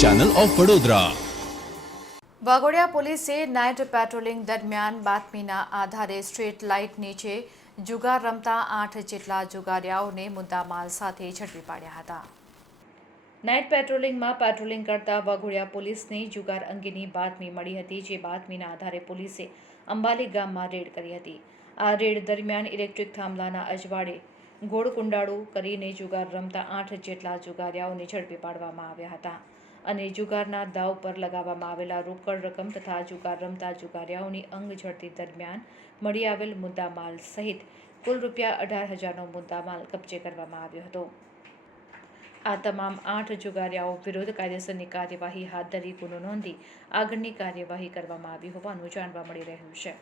Channel of Vadodara Waghodia પોલીસે night patrolling દરમિયાન બાતમીના આધારે સ્ટ્રીટ લાઇટ નીચે જુગાર રમતા આઠ જેટલા જુગારિયાઓને મુદ્દામાલ સાથે ઝડપી પાડ્યા હતા. નાઇટ પેટ્રોલિંગમાં પેટ્રોલિંગ કરતા વાઘોડિયા પોલીસને જુગાર અંગેની બાતમી મળી હતી, જે બાતમીના આધારે પોલીસે અંબાલી ગામમાં રેડ કરી હતી. આ રેડ દરમિયાન ઇલેક્ટ્રિક થાંભલાના અજવાળે ગોળકુંડાળું કરીને જુગાર રમતા આઠ જેટલા જુગારિયાઓને ઝડપી પાડવામાં આવ્યા હતા. અને જુગારના દાવ પર લગાવવામાં આવેલા રોકડ રકમ તથા જુગાર રમતા જુગારિયાઓની અંગ ઝડતી દરમિયાન મળી આવેલ મુદ્દામાલ સહિત કુલ રૂપિયા અઢાર હજારનો મુદ્દામાલ કબજે કરવામાં આવ્યો હતો. આ તમામ આઠ જુગારિયાઓ વિરુદ્ધ કાયદેસરની કાર્યવાહી હાથ ધરી ગુનો નોંધી આગળની કાર્યવાહી કરવામાં આવી હોવાનું જાણવા મળી રહ્યું છે.